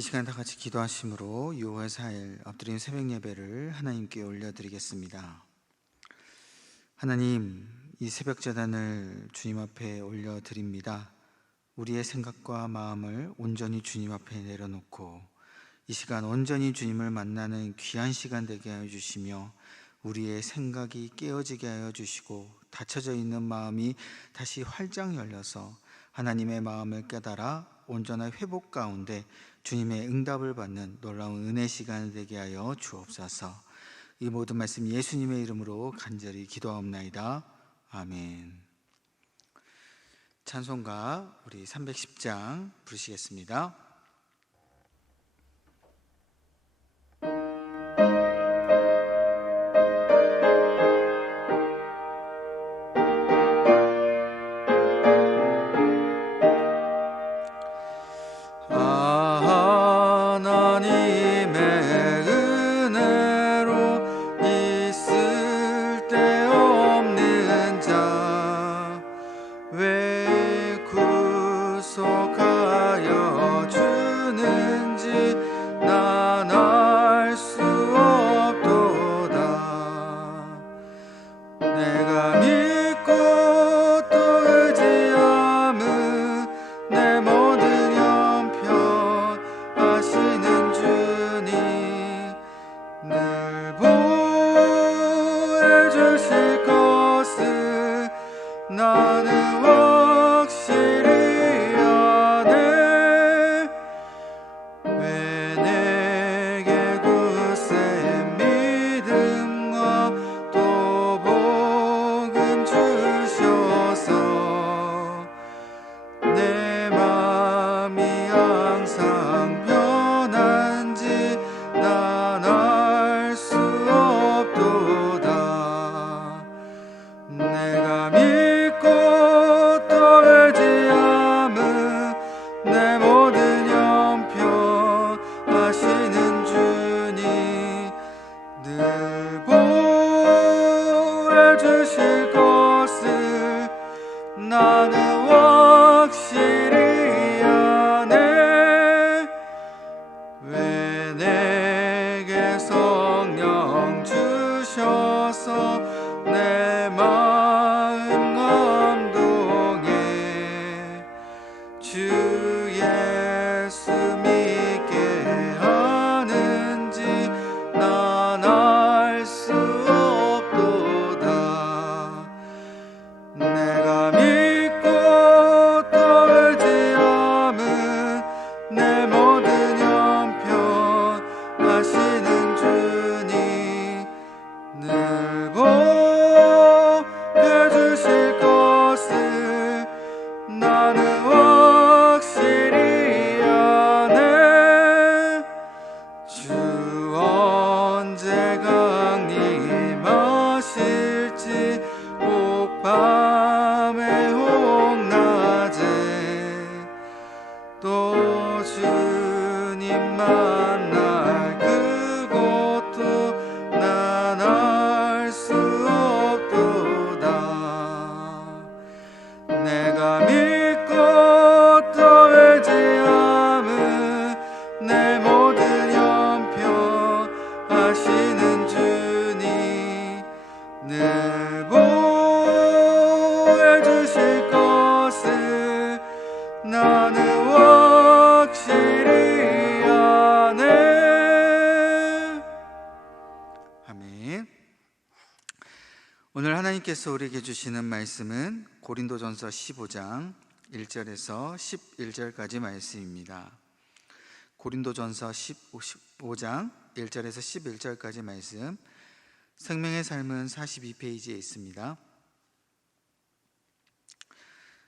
이 시간 다 같이 기도하심으로 6월 4일 엎드린 새벽 예배를 하나님께 올려드리겠습니다. 하나님, 이 새벽 제단을 주님 앞에 올려드립니다. 우리의 생각과 마음을 온전히 주님 앞에 내려놓고 이 시간 온전히 주님을 만나는 귀한 시간 되게 하여 주시며, 우리의 생각이 깨어지게 하여 주시고 닫혀져 있는 마음이 다시 활짝 열려서 하나님의 마음을 깨달아 온전한 회복 가운데 주님의 응답을 받는 놀라운 은혜 시간 되게 하여 주옵소서. 이 모든 말씀 예수님의 이름으로 간절히 기도하옵나이다. 아멘. 찬송가 우리 310장 부르시겠습니다. 오늘 하나님께서 우리에게 주시는 말씀은 고린도전서 15장 1절에서 11절까지 말씀입니다. 고린도전서 15장 1절에서 11절까지 말씀, 생명의 삶은 42페이지에 있습니다.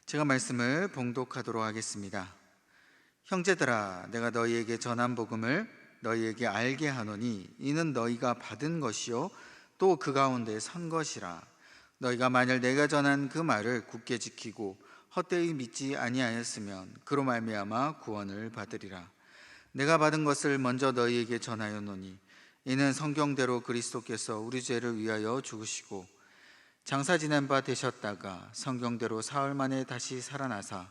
제가 말씀을 봉독하도록 하겠습니다. 형제들아, 내가 너희에게 전한 복음을 너희에게 알게 하노니 이는 너희가 받은 것이요 또 그 가운데 선 것이라. 너희가 만일 내가 전한 그 말을 굳게 지키고 헛되이 믿지 아니하였으면 그로 말미암아 구원을 받으리라. 내가 받은 것을 먼저 너희에게 전하였노니 이는 성경대로 그리스도께서 우리 죄를 위하여 죽으시고 장사 지낸 바 되셨다가 성경대로 사흘 만에 다시 살아나사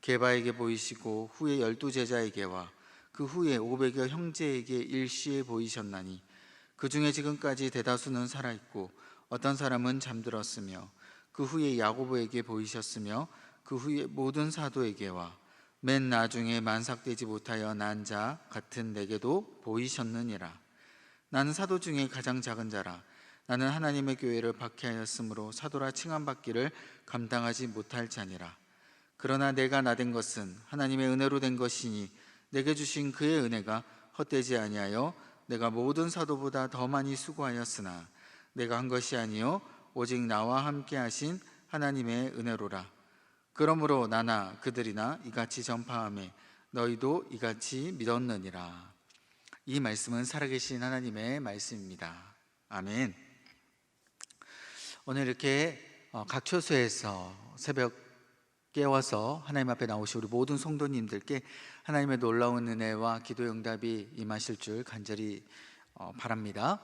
게바에게 보이시고 후에 12 제자에게와 그 후에 500여 형제에게 일시에 보이셨나니 그 중에 지금까지 대다수는 살아있고 어떤 사람은 잠들었으며 그 후에 야고보에게 보이셨으며 그 후에 모든 사도에게와 맨 나중에 만삭되지 못하여 난 자 같은 내게도 보이셨느니라. 나는 사도 중에 가장 작은 자라. 나는 하나님의 교회를 박해하였으므로 사도라 칭함받기를 감당하지 못할 자니라. 그러나 내가 나된 것은 하나님의 은혜로 된 것이니 내게 주신 그의 은혜가 헛되지 아니하여 내가 모든 사도보다 더 많이 수고하였으나 내가 한 것이 아니요 오직 나와 함께 하신 하나님의 은혜로라. 그러므로 나나 그들이나 이같이 전파하매 너희도 이같이 믿었느니라. 이 말씀은 살아계신 하나님의 말씀입니다. 아멘. 오늘 이렇게 각초소에서 새벽 깨워서 하나님 앞에 나오신 우리 모든 성도님들께 하나님의 놀라운 은혜와 기도 응답이 임하실 줄 간절히 바랍니다.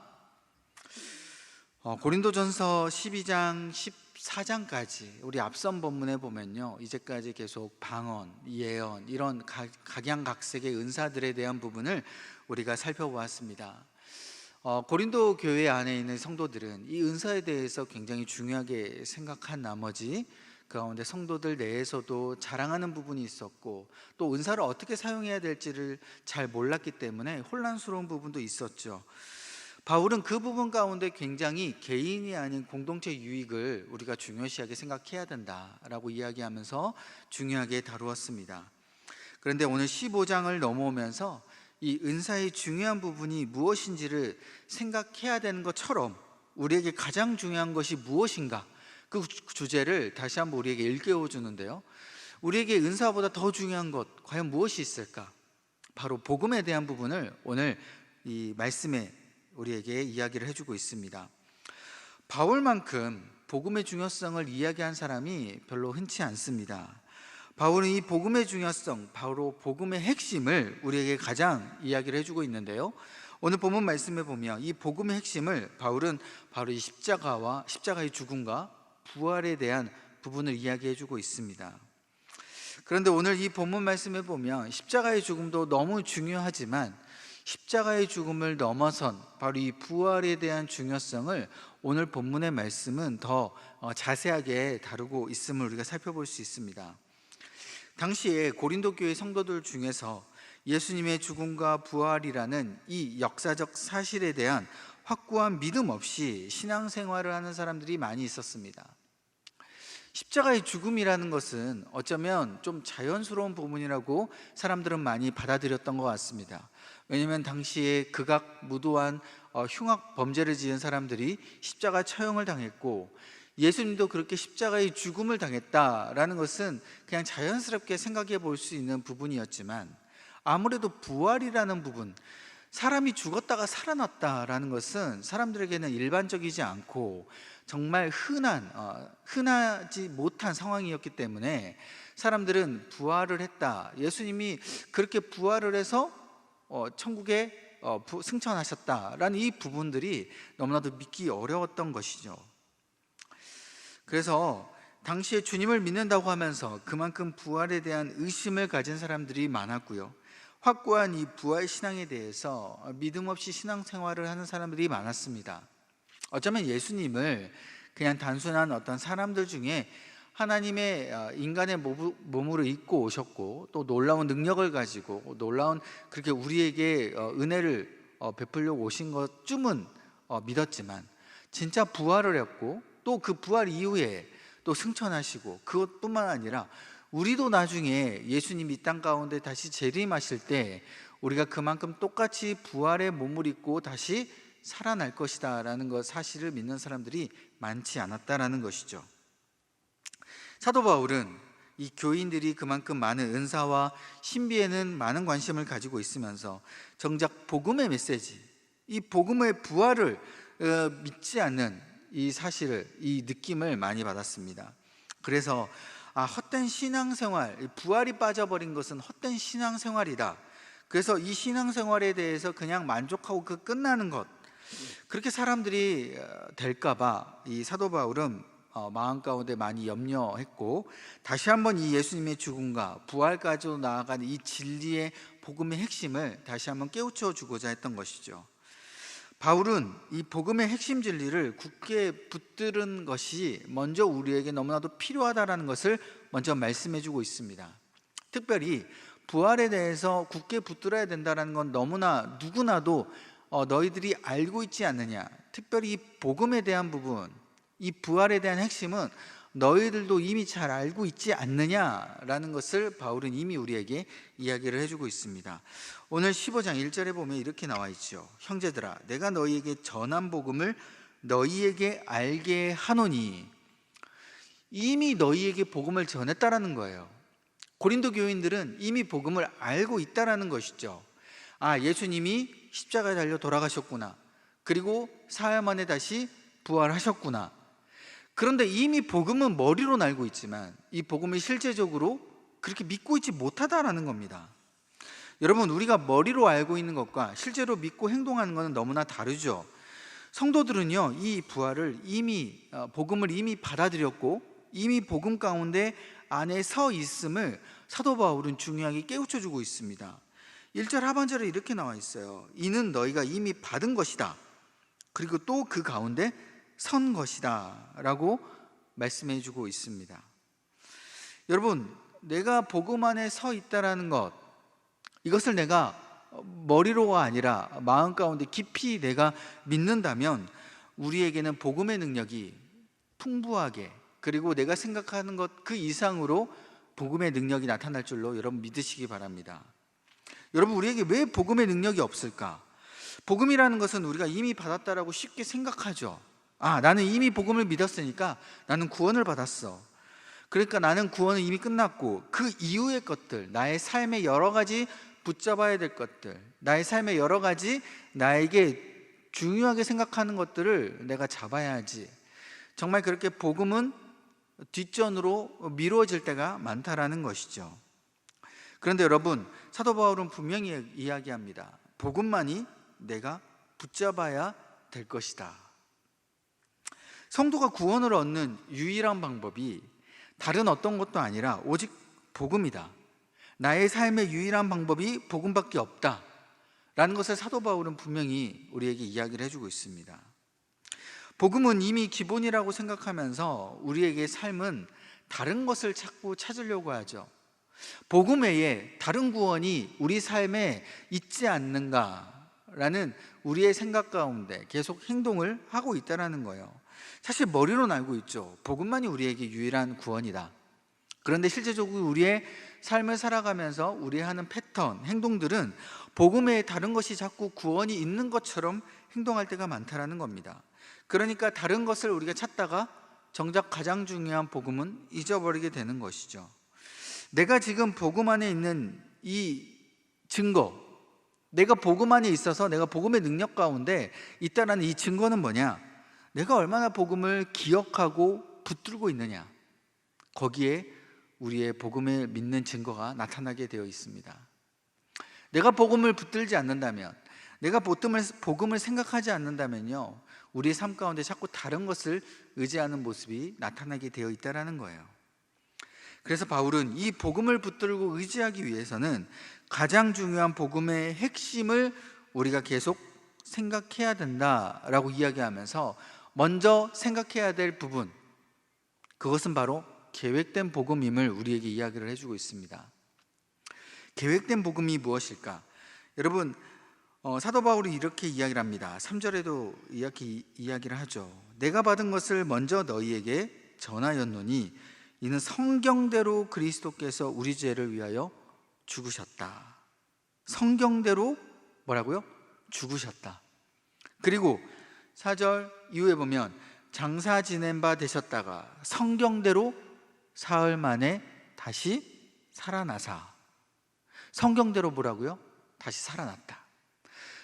고린도전서 12장 14장까지 우리 앞선 본문에 보면요, 이제까지 계속 방언, 예언 이런 각양각색의 은사들에 대한 부분을 우리가 살펴보았습니다. 고린도 교회 안에 있는 성도들은 이 은사에 대해서 굉장히 중요하게 생각한 나머지 그 가운데 성도들 내에서도 자랑하는 부분이 있었고 또 은사를 어떻게 사용해야 될지를 잘 몰랐기 때문에 혼란스러운 부분도 있었죠. 바울은 그 부분 가운데 굉장히 개인이 아닌 공동체 유익을 우리가 중요시하게 생각해야 된다라고 이야기하면서 중요하게 다루었습니다. 그런데 오늘 15장을 넘어오면서 이 은사의 중요한 부분이 무엇인지를 생각해야 되는 것처럼 우리에게 가장 중요한 것이 무엇인가, 그 주제를 다시 한번 우리에게 일깨워 주는데요, 우리에게 은사보다 더 중요한 것 과연 무엇이 있을까? 바로 복음에 대한 부분을 오늘 이 말씀에 우리에게 이야기를 해주고 있습니다. 바울만큼 복음의 중요성을 이야기한 사람이 별로 흔치 않습니다. 바울은 이 복음의 중요성, 바로 복음의 핵심을 우리에게 가장 이야기를 해주고 있는데요, 오늘 본문 말씀에 보면 이 복음의 핵심을 바울은 바로 이 십자가의 죽음과 부활에 대한 부분을 이야기해주고 있습니다. 그런데 오늘 이 본문 말씀에 보면 십자가의 죽음도 너무 중요하지만 십자가의 죽음을 넘어선 바로 이 부활에 대한 중요성을 오늘 본문의 말씀은 더 자세하게 다루고 있음을 우리가 살펴볼 수 있습니다. 당시에 고린도 교회 성도들 중에서 예수님의 죽음과 부활이라는 이 역사적 사실에 대한 확고한 믿음 없이 신앙생활을 하는 사람들이 많이 있었습니다. 십자가의 죽음이라는 것은 어쩌면 좀 자연스러운 부분이라고 사람들은 많이 받아들였던 것 같습니다. 왜냐하면 당시에 극악무도한 흉악 범죄를 지은 사람들이 십자가 처형을 당했고 예수님도 그렇게 십자가의 죽음을 당했다라는 것은 그냥 자연스럽게 생각해 볼 수 있는 부분이었지만, 아무래도 부활이라는 부분, 사람이 죽었다가 살아났다라는 것은 사람들에게는 일반적이지 않고 정말 흔하지 못한 상황이었기 때문에 사람들은 부활을 했다, 예수님이 그렇게 부활을 해서 천국에 승천하셨다라는 이 부분들이 너무나도 믿기 어려웠던 것이죠. 그래서 당시에 주님을 믿는다고 하면서 그만큼 부활에 대한 의심을 가진 사람들이 많았고요, 확고한 이 부활 신앙에 대해서 믿음 없이 신앙생활을 하는 사람들이 많았습니다. 어쩌면 예수님을 그냥 단순한 어떤 사람들 중에 하나님의 인간의 몸으로 입고 오셨고 또 놀라운 능력을 가지고 놀라운 그렇게 우리에게 은혜를 베풀려고 오신 것쯤은 믿었지만, 진짜 부활을 했고 또 그 부활 이후에 또 승천하시고 그것뿐만 아니라 우리도 나중에 예수님이 이 땅 가운데 다시 재림하실 때 우리가 그만큼 똑같이 부활의 몸을 입고 다시 살아날 것이다 라는 것 사실을 믿는 사람들이 많지 않았다라는 것이죠. 사도 바울은 이 교인들이 그만큼 많은 은사와 신비에는 많은 관심을 가지고 있으면서 정작 복음의 메시지, 이 복음의 부활을 믿지 않는 이 사실을, 이 느낌을 많이 받았습니다. 그래서 헛된 신앙생활, 부활이 빠져버린 것은 헛된 신앙생활이다, 그래서 이 신앙생활에 대해서 그냥 만족하고 끝나는 것, 그렇게 사람들이 될까봐 이 사도 바울은 마음 가운데 많이 염려했고, 다시 한번 이 예수님의 죽음과 부활까지도 나아가는 이 진리의 복음의 핵심을 다시 한번 깨우쳐 주고자 했던 것이죠. 바울은 이 복음의 핵심 진리를 굳게 붙드는 것이 먼저 우리에게 너무나도 필요하다는 것을 먼저 말씀해 주고 있습니다. 특별히 부활에 대해서 굳게 붙들어야 된다는 건 너무나 누구나도 너희들이 알고 있지 않느냐. 특별히 이 복음에 대한 부분, 이 부활에 대한 핵심은 너희들도 이미 잘 알고 있지 않느냐라는 것을 바울은 이미 우리에게 이야기를 해주고 있습니다. 오늘 15장 1절에 보면 이렇게 나와 있죠. 형제들아, 내가 너희에게 전한 복음을 너희에게 알게 하노니. 이미 너희에게 복음을 전했다라는 거예요. 고린도 교인들은 이미 복음을 알고 있다라는 것이죠. 예수님이 십자가에 달려 돌아가셨구나, 그리고 사흘 만에 다시 부활하셨구나. 그런데 이미 복음은 머리로 알고 있지만 이 복음이 실제적으로 그렇게 믿고 있지 못하다라는 겁니다. 여러분, 우리가 머리로 알고 있는 것과 실제로 믿고 행동하는 것은 너무나 다르죠. 성도들은요, 이 부활을 복음을 이미 받아들였고 이미 복음 가운데 안에 서 있음을 사도 바울은 중요하게 깨우쳐 주고 있습니다. 1절 하반절에 이렇게 나와 있어요. 이는 너희가 이미 받은 것이다, 그리고 또 그 가운데 선 것이다 라고 말씀해 주고 있습니다. 여러분, 내가 복음 안에 서 있다라는 것, 이것을 내가 머리로가 아니라 마음 가운데 깊이 내가 믿는다면 우리에게는 복음의 능력이 풍부하게, 그리고 내가 생각하는 것 그 이상으로 복음의 능력이 나타날 줄로 여러분 믿으시기 바랍니다. 여러분, 우리에게 왜 복음의 능력이 없을까? 복음이라는 것은 우리가 이미 받았다라고 쉽게 생각하죠. 나는 이미 복음을 믿었으니까 나는 구원을 받았어. 그러니까 나는 구원은 이미 끝났고 그 이후의 것들, 나의 삶의 여러 가지 붙잡아야 될 것들, 나의 삶의 여러 가지 나에게 중요하게 생각하는 것들을 내가 잡아야지. 정말 그렇게 복음은 뒷전으로 미루어질 때가 많다라는 것이죠. 그런데 여러분, 사도 바울은 분명히 이야기합니다. 복음만이 내가 붙잡아야 될 것이다. 성도가 구원을 얻는 유일한 방법이 다른 어떤 것도 아니라 오직 복음이다. 나의 삶의 유일한 방법이 복음밖에 없다 라는 것을 사도 바울은 분명히 우리에게 이야기를 해주고 있습니다. 복음은 이미 기본이라고 생각하면서 우리에게 삶은 다른 것을 자꾸 찾으려고 하죠. 복음 외에 다른 구원이 우리 삶에 있지 않는가라는 우리의 생각 가운데 계속 행동을 하고 있다는 거예요. 사실 머리로는 알고 있죠. 복음만이 우리에게 유일한 구원이다. 그런데 실제적으로 우리의 삶을 살아가면서 우리 하는 패턴, 행동들은 복음 외에 다른 것이 자꾸 구원이 있는 것처럼 행동할 때가 많다는 겁니다. 그러니까 다른 것을 우리가 찾다가 정작 가장 중요한 복음은 잊어버리게 되는 것이죠. 내가 지금 복음 안에 있는 이 증거, 내가 복음 안에 있어서 내가 복음의 능력 가운데 있다는 이 증거는 뭐냐? 내가 얼마나 복음을 기억하고 붙들고 있느냐, 거기에 우리의 복음을 믿는 증거가 나타나게 되어 있습니다. 내가 복음을 붙들지 않는다면, 내가 복음을 생각하지 않는다면요, 우리의 삶 가운데 자꾸 다른 것을 의지하는 모습이 나타나게 되어 있다는 거예요. 그래서 바울은 이 복음을 붙들고 의지하기 위해서는 가장 중요한 복음의 핵심을 우리가 계속 생각해야 된다라고 이야기하면서 먼저 생각해야 될 부분, 그것은 바로 계획된 복음임을 우리에게 이야기를 해주고 있습니다. 계획된 복음이 무엇일까? 여러분, 사도 바울이 이렇게 이야기를 합니다. 3절에도 이렇게 이야기를 하죠. 내가 받은 것을 먼저 너희에게 전하였노니 이는 성경대로 그리스도께서 우리 죄를 위하여 죽으셨다. 성경대로 뭐라고요? 죽으셨다. 그리고 4절 이후에 보면 장사 지낸 바 되셨다가 성경대로 사흘 만에 다시 살아나사. 성경대로 뭐라고요? 다시 살아났다.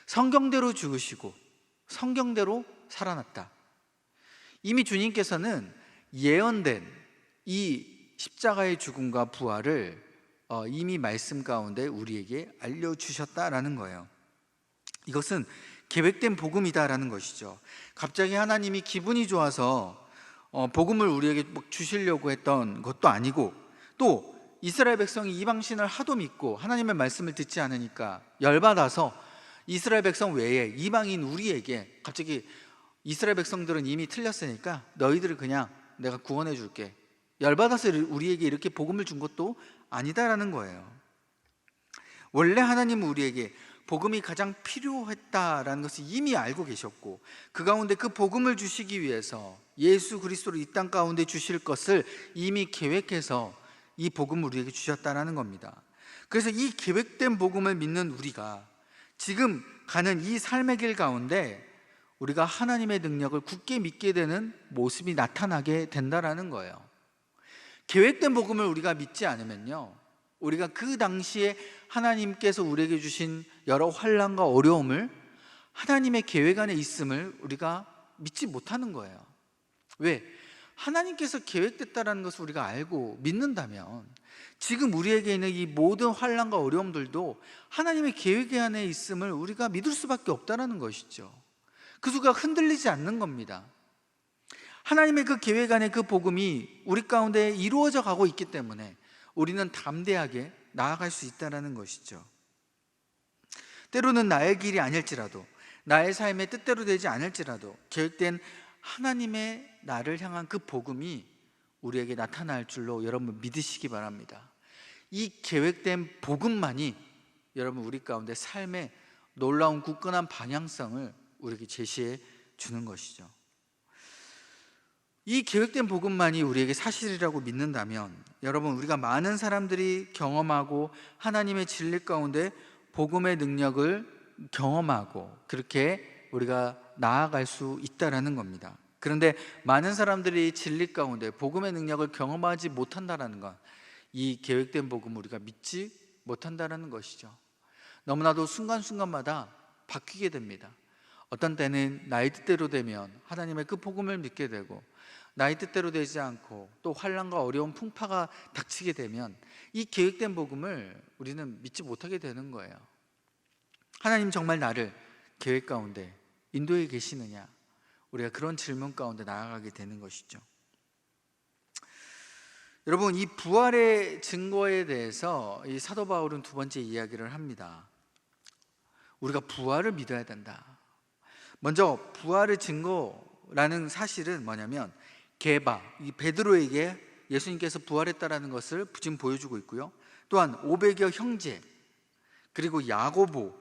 성경대로 죽으시고 성경대로 살아났다. 이미 주님께서는 예언된 이 십자가의 죽음과 부활을 이미 말씀 가운데 우리에게 알려주셨다라는 거예요. 이것은 계획된 복음이다라는 것이죠. 갑자기 하나님이 기분이 좋아서 복음을 우리에게 막 주시려고 했던 것도 아니고, 또 이스라엘 백성이 이방신을 하도 믿고 하나님의 말씀을 듣지 않으니까 열받아서 이스라엘 백성 외에 이방인 우리에게 갑자기 이스라엘 백성들은 이미 틀렸으니까 너희들을 그냥 내가 구원해 줄게, 열받아서 우리에게 이렇게 복음을 준 것도 아니다라는 거예요. 원래 하나님은 우리에게 복음이 가장 필요했다라는 것을 이미 알고 계셨고, 그 가운데 그 복음을 주시기 위해서 예수 그리스도를 이 땅 가운데 주실 것을 이미 계획해서 이 복음을 우리에게 주셨다는 겁니다. 그래서 이 계획된 복음을 믿는 우리가 지금 가는 이 삶의 길 가운데 우리가 하나님의 능력을 굳게 믿게 되는 모습이 나타나게 된다라는 거예요. 계획된 복음을 우리가 믿지 않으면요, 우리가 그 당시에 하나님께서 우리에게 주신 여러 환난과 어려움을 하나님의 계획 안에 있음을 우리가 믿지 못하는 거예요. 왜? 하나님께서 계획됐다라는 것을 우리가 알고 믿는다면 지금 우리에게 있는 이 모든 환난과 어려움들도 하나님의 계획 안에 있음을 우리가 믿을 수밖에 없다는 것이죠. 그 수가 흔들리지 않는 겁니다. 하나님의 그 계획 안에 그 복음이 우리 가운데 이루어져 가고 있기 때문에 우리는 담대하게 나아갈 수 있다는 것이죠. 때로는 나의 길이 아닐지라도, 나의 삶의 뜻대로 되지 않을지라도 계획된 하나님의 나를 향한 그 복음이 우리에게 나타날 줄로 여러분 믿으시기 바랍니다. 이 계획된 복음만이 여러분 우리 가운데 삶의 놀라운 굳건한 방향성을 우리에게 제시해 주는 것이죠. 이 계획된 복음만이 우리에게 사실이라고 믿는다면 여러분, 우리가 많은 사람들이 경험하고 하나님의 진리 가운데 복음의 능력을 경험하고 그렇게 우리가 나아갈 수 있다라는 겁니다. 그런데 많은 사람들이 진리 가운데 복음의 능력을 경험하지 못한다라는 건 이 계획된 복음을 우리가 믿지 못한다라는 것이죠. 너무나도 순간순간마다 바뀌게 됩니다. 어떤 때는 나의 뜻대로 되면 하나님의 그 복음을 믿게 되고, 나의 뜻대로 되지 않고 또 환난과 어려운 풍파가 닥치게 되면 이 계획된 복음을 우리는 믿지 못하게 되는 거예요. 하나님 정말 나를 계획 가운데 인도해 계시느냐, 우리가 그런 질문 가운데 나아가게 되는 것이죠. 여러분, 이 부활의 증거에 대해서 이 사도 바울은 두 번째 이야기를 합니다. 우리가 부활을 믿어야 된다. 먼저 부활의 증거라는 사실은 뭐냐면 게바, 이 베드로에게 예수님께서 부활했다라는 것을 지금 보여주고 있고요. 또한 500여 형제, 그리고 야고보,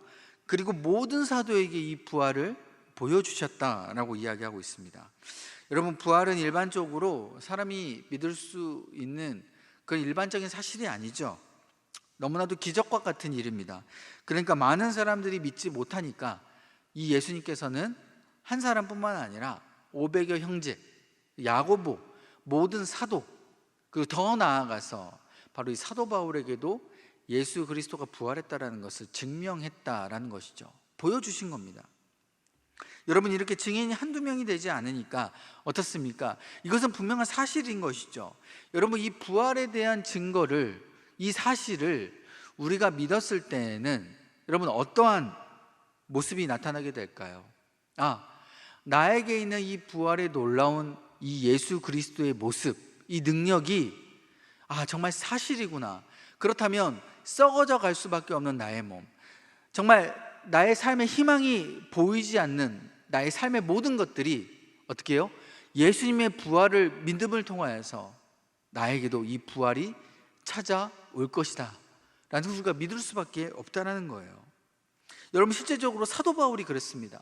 그리고 모든 사도에게 이 부활을 보여주셨다라고 이야기하고 있습니다. 여러분, 부활은 일반적으로 사람이 믿을 수 있는 그런 일반적인 사실이 아니죠. 너무나도 기적과 같은 일입니다. 그러니까 많은 사람들이 믿지 못하니까 이 예수님께서는 한 사람뿐만 아니라 500여 형제, 야고보, 모든 사도, 그리고 더 나아가서 바로 이 사도 바울에게도 예수 그리스도가 부활했다라는 것을 증명했다라는 것이죠. 보여주신 겁니다. 여러분, 이렇게 증인이 한두 명이 되지 않으니까 어떻습니까? 이것은 분명한 사실인 것이죠. 여러분, 이 부활에 대한 증거를, 이 사실을 우리가 믿었을 때에는 여러분 어떠한 모습이 나타나게 될까요? 나에게 있는 이 부활의 놀라운 이 예수 그리스도의 모습, 이 능력이 정말 사실이구나. 그렇다면 썩어져 갈 수밖에 없는 나의 몸, 정말 나의 삶의 희망이 보이지 않는 나의 삶의 모든 것들이 어떻게 해요? 예수님의 부활을 믿음을 통하여서 나에게도 이 부활이 찾아올 것이다 라는 것을 우리가 믿을 수밖에 없다는 거예요. 여러분, 실제적으로 사도 바울이 그랬습니다.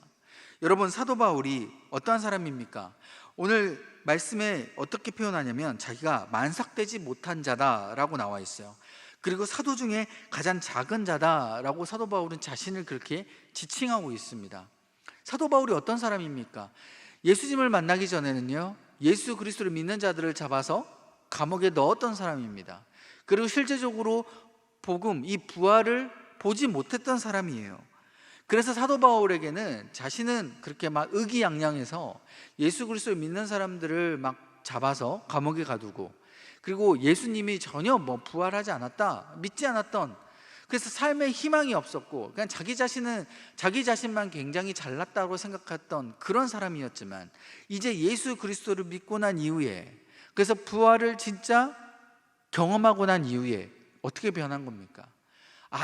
여러분, 사도 바울이 어떠한 사람입니까? 오늘 말씀에 어떻게 표현하냐면 자기가 만삭되지 못한 자다라고 나와 있어요. 그리고 사도 중에 가장 작은 자다라고 사도 바울은 자신을 그렇게 지칭하고 있습니다. 사도 바울이 어떤 사람입니까? 예수님을 만나기 전에는요, 예수 그리스도를 믿는 자들을 잡아서 감옥에 넣었던 사람입니다. 그리고 실제적으로 복음, 이 부활을 보지 못했던 사람이에요. 그래서 사도 바울에게는 자신은 그렇게 막 의기양양해서 예수 그리스도를 믿는 사람들을 막 잡아서 감옥에 가두고, 그리고 예수님이 전혀 부활하지 않았다, 믿지 않았던 그래서 삶에 희망이 없었고 그냥 자기 자신만 굉장히 잘났다고 생각했던 그런 사람이었지만, 이제 예수 그리스도를 믿고 난 이후에, 그래서 부활을 진짜 경험하고 난 이후에 어떻게 변한 겁니까?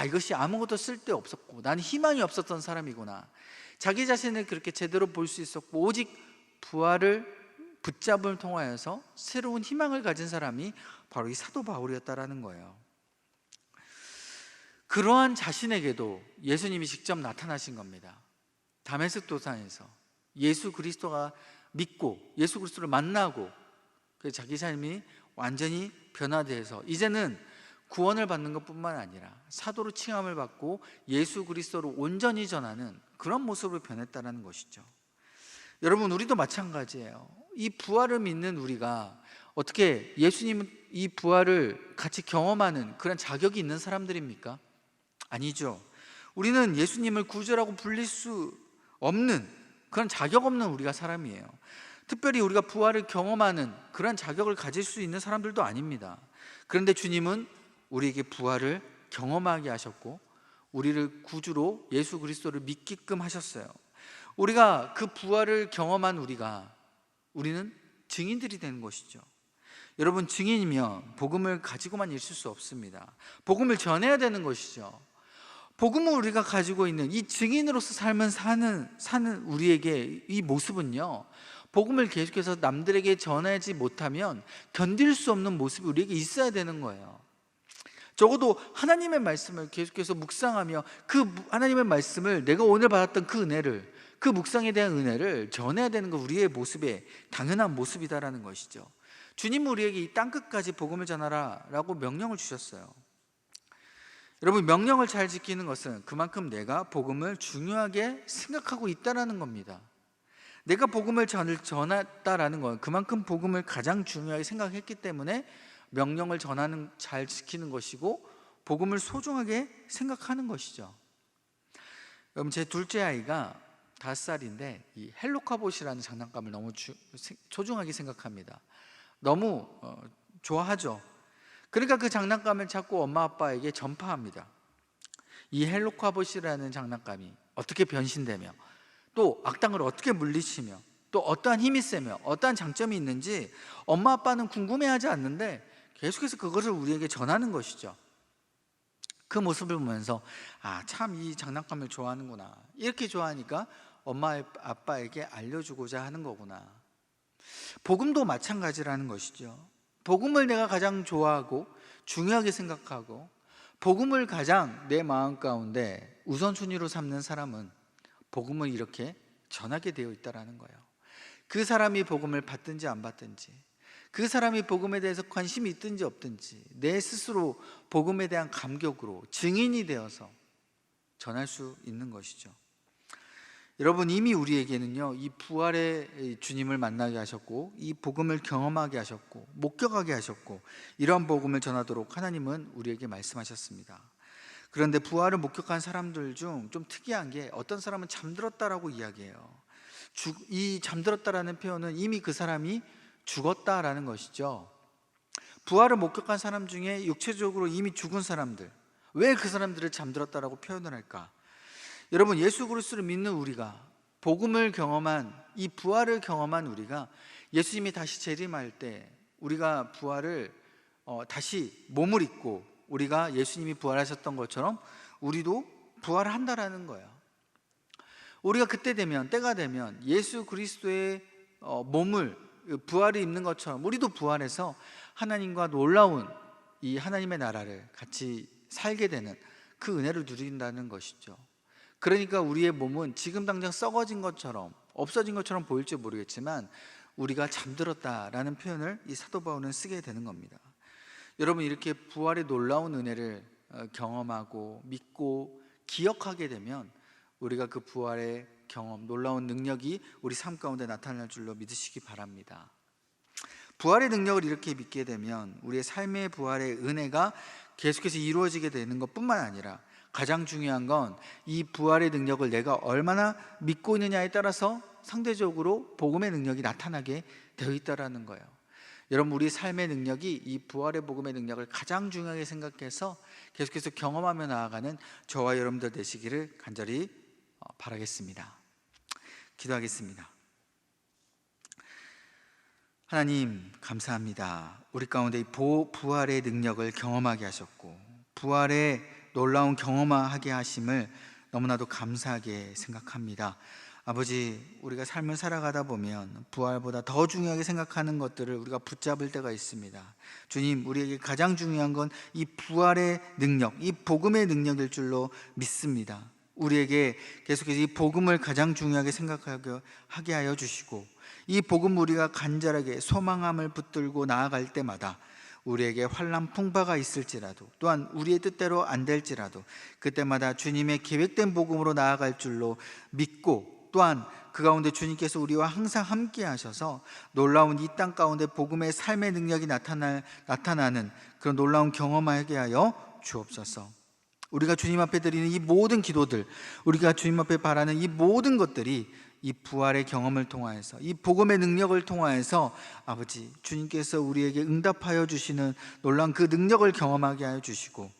이것이 아무것도 쓸데없었고 나는 희망이 없었던 사람이구나, 자기 자신을 그렇게 제대로 볼 수 있었고 오직 부활을 붙잡음을 통하여서 새로운 희망을 가진 사람이 바로 이 사도 바울이었다라는 거예요. 그러한 자신에게도 예수님이 직접 나타나신 겁니다. 다메섹 도상에서 예수 그리스도가 믿고 예수 그리스도를 만나고 자기 삶이 완전히 변화돼서 이제는 구원을 받는 것뿐만 아니라 사도로 칭함을 받고 예수 그리스도를 온전히 전하는 그런 모습으로 변했다는 것이죠. 여러분, 우리도 마찬가지예요. 이 부활을 믿는 우리가 어떻게 예수님은 이 부활을 같이 경험하는 그런 자격이 있는 사람들입니까? 아니죠. 우리는 예수님을 구주라고 불릴 수 없는 그런 자격 없는 우리가 사람이에요. 특별히 우리가 부활을 경험하는 그런 자격을 가질 수 있는 사람들도 아닙니다. 그런데 주님은 우리에게 부활을 경험하게 하셨고 우리를 구주로 예수 그리스도를 믿게끔 하셨어요. 우리가 그 부활을 경험한 우리는 증인들이 되는 것이죠. 여러분, 증인이면 복음을 가지고만 있을 수 없습니다. 복음을 전해야 되는 것이죠. 복음을 우리가 가지고 있는 이 증인으로서 삶을 사는 우리에게 이 모습은요, 복음을 계속해서 남들에게 전하지 못하면 견딜 수 없는 모습이 우리에게 있어야 되는 거예요. 적어도 하나님의 말씀을 계속해서 묵상하며 그 하나님의 말씀을, 내가 오늘 받았던 그 은혜를, 그 묵상에 대한 은혜를 전해야 되는 거 우리의 모습의 당연한 모습이다라는 것이죠. 주님은 우리에게 이 땅끝까지 복음을 전하라 라고 명령을 주셨어요. 여러분, 명령을 잘 지키는 것은 그만큼 내가 복음을 중요하게 생각하고 있다라는 겁니다. 내가 복음을 전했다라는 건 그만큼 복음을 가장 중요하게 생각했기 때문에 명령을 잘 지키는 것이고 복음을 소중하게 생각하는 것이죠. 여러분, 제 둘째 아이가 5살인데 이 헬로카봇이라는 장난감을 너무 소중하게 생각합니다. 너무 좋아하죠. 그러니까 그 장난감을 자꾸 엄마 아빠에게 전파합니다. 이 헬로카봇이라는 장난감이 어떻게 변신되며 또 악당을 어떻게 물리치며 또 어떠한 힘이 세며 어떠한 장점이 있는지 엄마 아빠는 궁금해하지 않는데 계속해서 그것을 우리에게 전하는 것이죠. 그 모습을 보면서 참 이 장난감을 좋아하는구나, 이렇게 좋아하니까 엄마 아빠에게 알려주고자 하는 거구나. 복음도 마찬가지라는 것이죠. 복음을 내가 가장 좋아하고 중요하게 생각하고 복음을 가장 내 마음 가운데 우선순위로 삼는 사람은 복음을 이렇게 전하게 되어 있다는 거예요. 그 사람이 복음을 받든지 안 받든지, 그 사람이 복음에 대해서 관심이 있든지 없든지 내 스스로 복음에 대한 감격으로 증인이 되어서 전할 수 있는 것이죠. 여러분, 이미 우리에게는요, 이 부활의 주님을 만나게 하셨고 이 복음을 경험하게 하셨고 목격하게 하셨고 이러한 복음을 전하도록 하나님은 우리에게 말씀하셨습니다. 그런데 부활을 목격한 사람들 중 좀 특이한 게, 어떤 사람은 잠들었다라고 이야기해요. 이 잠들었다라는 표현은 이미 그 사람이 죽었다라는 것이죠. 부활을 목격한 사람 중에 육체적으로 이미 죽은 사람들, 왜 그 사람들을 잠들었다라고 표현을 할까? 여러분, 예수 그리스도를 믿는 우리가, 복음을 경험한, 이 부활을 경험한 우리가 예수님이 다시 재림할 때 우리가 부활을 다시 몸을 입고 우리가 예수님이 부활하셨던 것처럼 우리도 부활한다라는 거예요. 우리가 그때 되면, 때가 되면 예수 그리스도의 몸을, 부활을 입는 것처럼 우리도 부활해서 하나님과 놀라운 이 하나님의 나라를 같이 살게 되는 그 은혜를 누린다는 것이죠. 그러니까 우리의 몸은 지금 당장 썩어진 것처럼, 없어진 것처럼 보일지 모르겠지만 우리가 잠들었다라는 표현을 이 사도 바울은 쓰게 되는 겁니다. 여러분, 이렇게 부활의 놀라운 은혜를 경험하고 믿고 기억하게 되면 우리가 그 부활의 경험, 놀라운 능력이 우리 삶 가운데 나타날 줄로 믿으시기 바랍니다. 부활의 능력을 이렇게 믿게 되면 우리의 삶의 부활의 은혜가 계속해서 이루어지게 되는 것뿐만 아니라 가장 중요한 건 이 부활의 능력을 내가 얼마나 믿고 있느냐에 따라서 상대적으로 복음의 능력이 나타나게 되어 있다는 거예요. 여러분, 우리 삶의 능력이 이 부활의 복음의 능력을 가장 중요하게 생각해서 계속해서 경험하며 나아가는 저와 여러분들 되시기를 간절히 바라겠습니다. 기도하겠습니다. 하나님, 감사합니다. 우리 가운데 이 부활의 능력을 경험하게 하셨고 부활의 놀라운 경험하게 하심을 너무나도 감사하게 생각합니다. 아버지, 우리가 삶을 살아가다 보면 부활보다 더 중요하게 생각하는 것들을 우리가 붙잡을 때가 있습니다. 주님, 우리에게 가장 중요한 건 이 부활의 능력, 이 복음의 능력일 줄로 믿습니다. 우리에게 계속해서 이 복음을 가장 중요하게 생각하게 하여 주시고, 이 복음 우리가 간절하게 소망함을 붙들고 나아갈 때마다 우리에게 환난 풍파가 있을지라도, 또한 우리의 뜻대로 안 될지라도 그때마다 주님의 계획된 복음으로 나아갈 줄로 믿고, 또한 그 가운데 주님께서 우리와 항상 함께 하셔서 놀라운 이 땅 가운데 복음의 삶의 능력이 나타나는 그런 놀라운 경험하게 하여 주옵소서. 우리가 주님 앞에 드리는 이 모든 기도들, 우리가 주님 앞에 바라는 이 모든 것들이 이 부활의 경험을 통하여서, 이 복음의 능력을 통하여서 아버지 주님께서 우리에게 응답하여 주시는 놀라운 그 능력을 경험하게 하여 주시고,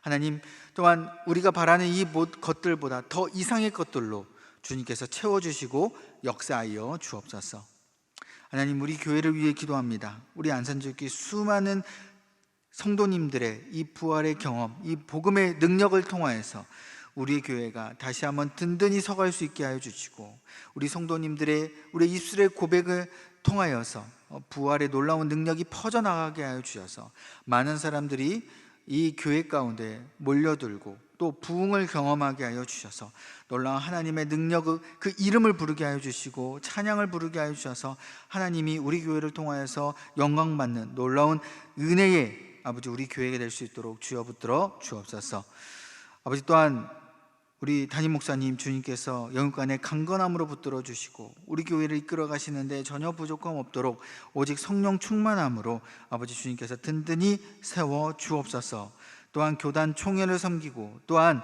하나님, 또한 우리가 바라는 이 것들보다 더 이상의 것들로 주님께서 채워주시고 역사하여 주옵소서. 하나님, 우리 교회를 위해 기도합니다. 우리 안산교회 수많은 성도님들의 이 부활의 경험, 이 복음의 능력을 통하여서 우리 교회가 다시 한번 든든히 서갈 수 있게 하여 주시고, 우리 성도님들의 우리 입술의 고백을 통하여서 부활의 놀라운 능력이 퍼져나가게 하여 주셔서 많은 사람들이 이 교회 가운데 몰려들고 또 부흥을 경험하게 하여 주셔서 놀라운 하나님의 능력을, 그 이름을 부르게 하여 주시고 찬양을 부르게 하여 주셔서 하나님이 우리 교회를 통하여서 영광받는 놀라운 은혜의 아버지 우리 교회가 될 수 있도록 주여 붙들어 주옵소서. 아버지, 또한 우리 담임 목사님 주님께서 영육간의 강건함으로 붙들어 주시고 우리 교회를 이끌어 가시는데 전혀 부족함 없도록 오직 성령 충만함으로 아버지 주님께서 든든히 세워 주옵소서. 또한 교단 총회를 섬기고 또한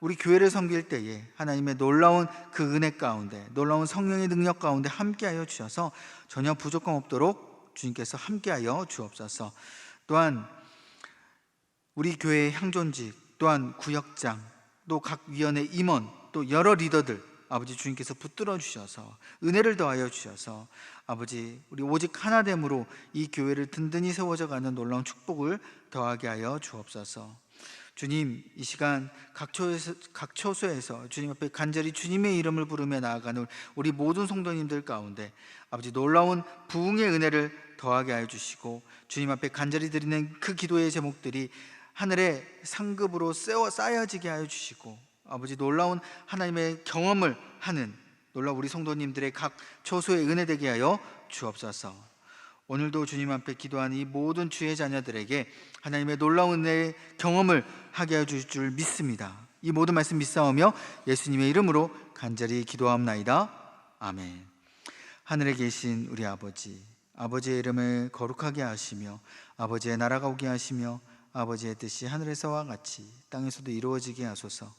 우리 교회를 섬길 때에 하나님의 놀라운 그 은혜 가운데, 놀라운 성령의 능력 가운데 함께하여 주셔서 전혀 부족함 없도록 주님께서 함께하여 주옵소서. 또한 우리 교회의 향존직, 또한 구역장, 또 각 위원회 임원, 또 여러 리더들 아버지 주님께서 붙들어 주셔서 은혜를 더하여 주셔서 아버지 우리 오직 하나됨으로 이 교회를 든든히 세워져가는 놀라운 축복을 더하게 하여 주옵소서. 주님, 이 시간 각 처소에서 주님 앞에 간절히 주님의 이름을 부르며 나아가는 우리 모든 성도님들 가운데 아버지 놀라운 부흥의 은혜를 더하게 하여 주시고, 주님 앞에 간절히 드리는 그 기도의 제목들이 하늘의 상급으로 쌓여지게 하여 주시고 아버지 놀라운 하나님의 경험을 하는 놀라운 우리 성도님들의 각 처소에 은혜되게 하여 주옵소서. 오늘도 주님 앞에 기도하는 이 모든 주의 자녀들에게 하나님의 놀라운 은혜의 경험을 하게 하여 주실 줄 믿습니다. 이 모든 말씀 믿사오며 예수님의 이름으로 간절히 기도하옵나이다. 아멘. 하늘에 계신 우리 아버지, 아버지의 이름을 거룩하게 하시며 아버지의 나라가 오게 하시며 아버지의 뜻이 하늘에서와 같이 땅에서도 이루어지게 하소서.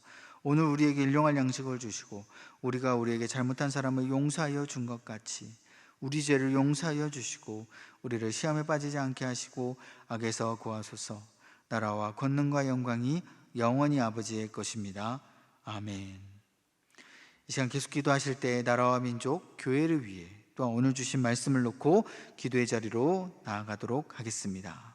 오늘 우리에게 일용할 양식을 주시고 우리가 우리에게 잘못한 사람을 용서하여 준 것 같이 우리 죄를 용서하여 주시고 우리를 시험에 빠지지 않게 하시고 악에서 구하소서. 나라와 권능과 영광이 영원히 아버지의 것입니다. 아멘. 이 시간 계속 기도하실 때 나라와 민족, 교회를 위해 또한 오늘 주신 말씀을 놓고 기도의 자리로 나아가도록 하겠습니다.